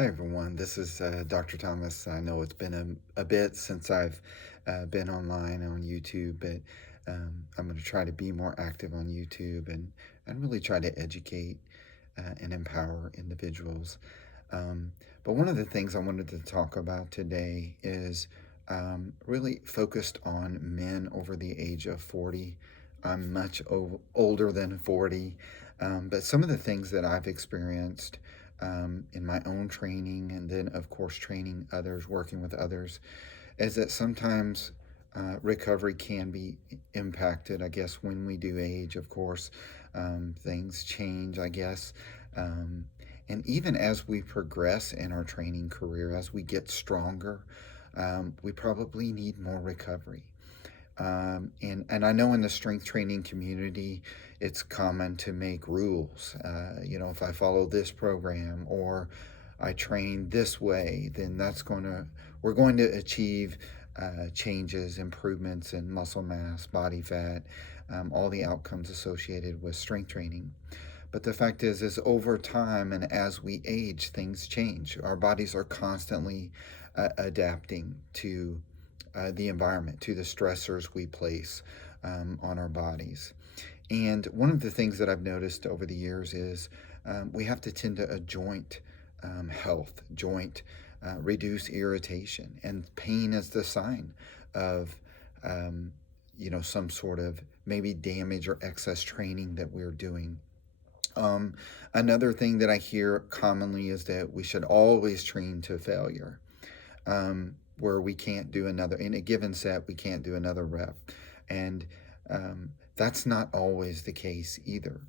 Hi everyone, this is Dr. Thomas. I know it's been a bit since I've been online on YouTube, but I'm going to try to be more active on YouTube and really try to educate and empower individuals. But one of the things I wanted to talk about today is really focused on men over the age of 40. I'm much older than 40, but some of the things that I've experienced in my own training, and then, of course, training others, working with others, is that sometimes recovery can be impacted. I guess when we do age, of course, things change, I guess. Um, and even as we progress in our training career, as we get stronger, we probably need more recovery. And I know in the strength training community, it's common to make rules. If I follow this program or I train this way, then we're going to achieve changes, improvements in muscle mass, body fat, all the outcomes associated with strength training. But the fact is over time and as we age, things change. Our bodies are constantly adapting to the environment, to the stressors we place on our bodies. And one of the things that I've noticed over the years is we have to tend to a joint health, joint reduce irritation, and pain is the sign of some sort of maybe damage or excess training that we're doing. um, Another thing that I hear commonly is that we should always train to failure, where we can't do another, in a given set, we can't do another rep. And that's not always the case either.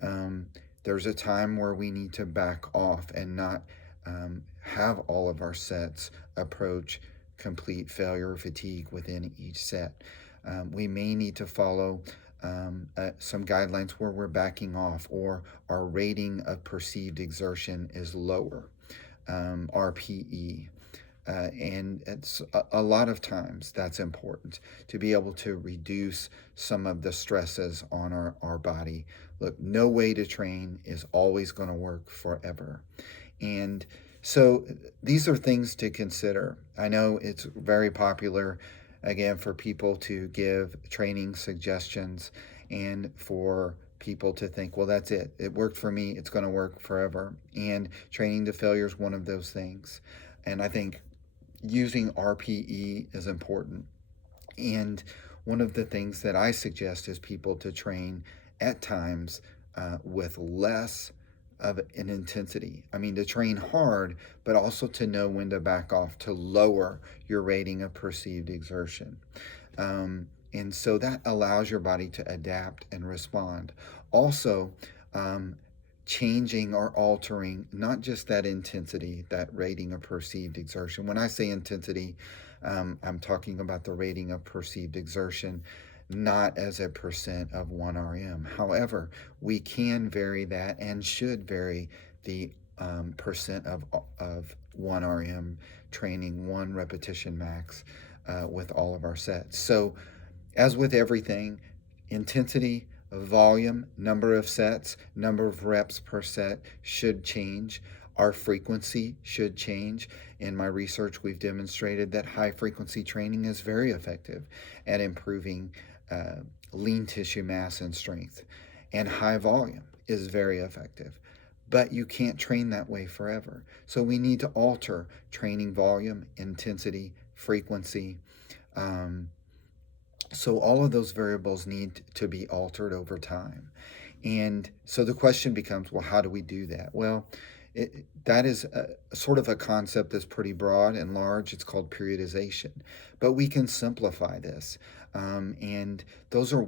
Um, there's a time where we need to back off and not have all of our sets approach complete failure or fatigue within each set. We may need to follow some guidelines where we're backing off or our rating of perceived exertion is lower, RPE. And it's a lot of times that's important to be able to reduce some of the stresses on our body. Look, no way to train is always going to work forever. And so these are things to consider. I know it's very popular, again, for people to give training suggestions and for people to think, well, that's it. It worked for me. It's going to work forever. And training to failure is one of those things. And I think using RPE is important. And one of the things that I suggest is people to train at times with less of an intensity. I mean, to train hard, but also to know when to back off, to lower your rating of perceived exertion. And so that allows your body to adapt and respond. Also, um, changing or altering not just that intensity, that rating of perceived exertion. When I say intensity, I'm talking about the rating of perceived exertion, not as a percent of 1 RM. However, we can vary that and should vary the percent of 1 RM training, one repetition max with all of our sets. So, as with everything, intensity, volume, number of sets, number of reps per set should change. Our frequency should change. In my research, we've demonstrated that high frequency training is very effective at improving uh, lean tissue mass and strength, and high volume is very effective. But you can't train that way forever. So we need to alter training volume, intensity, frequency. Um, so all of those variables need to be altered over time. And so the question becomes, well, how do we do that? Well, that is sort of a concept that's pretty broad and large. It's called periodization. But we can simplify this. And those are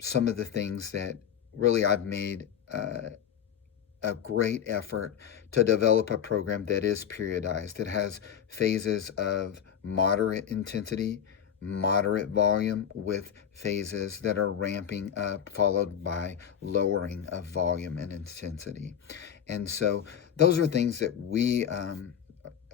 some of the things that really I've made a great effort to develop a program that is periodized. It has phases of moderate intensity, moderate volume, with phases that are ramping up, followed by lowering of volume and intensity. And so those are things that we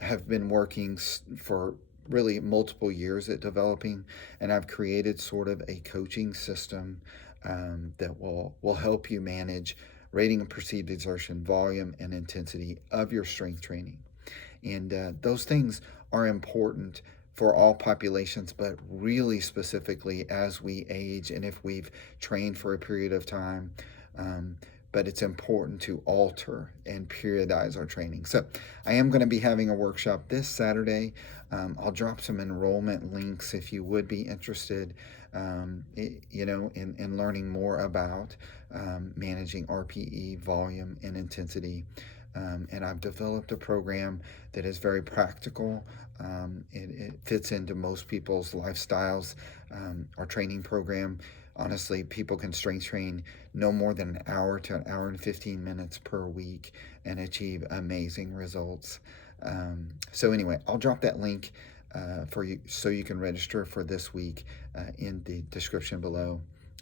have been working for really multiple years at developing, and I've created sort of a coaching system that will help you manage rating of perceived exertion, volume, and intensity of your strength training. And those things are important for all populations, but really specifically as we age and if we've trained for a period of time. Um, but it's important to alter and periodize our training. So, I am going to be having a workshop this Saturday. I'll drop some enrollment links if you would be interested, in learning more about managing RPE, volume, and intensity. And I've developed a program that is very practical. It fits into most people's lifestyles. Our training program, honestly, people can strength train no more than an hour to an hour and 15 minutes per week and achieve amazing results. So, anyway, I'll drop that link for you so you can register for this week in the description below.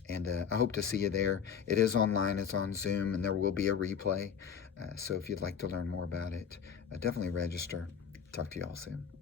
And I hope to see you there. It is online, it's on Zoom, and there will be a replay. So if you'd like to learn more about it, definitely register. Talk to you all soon.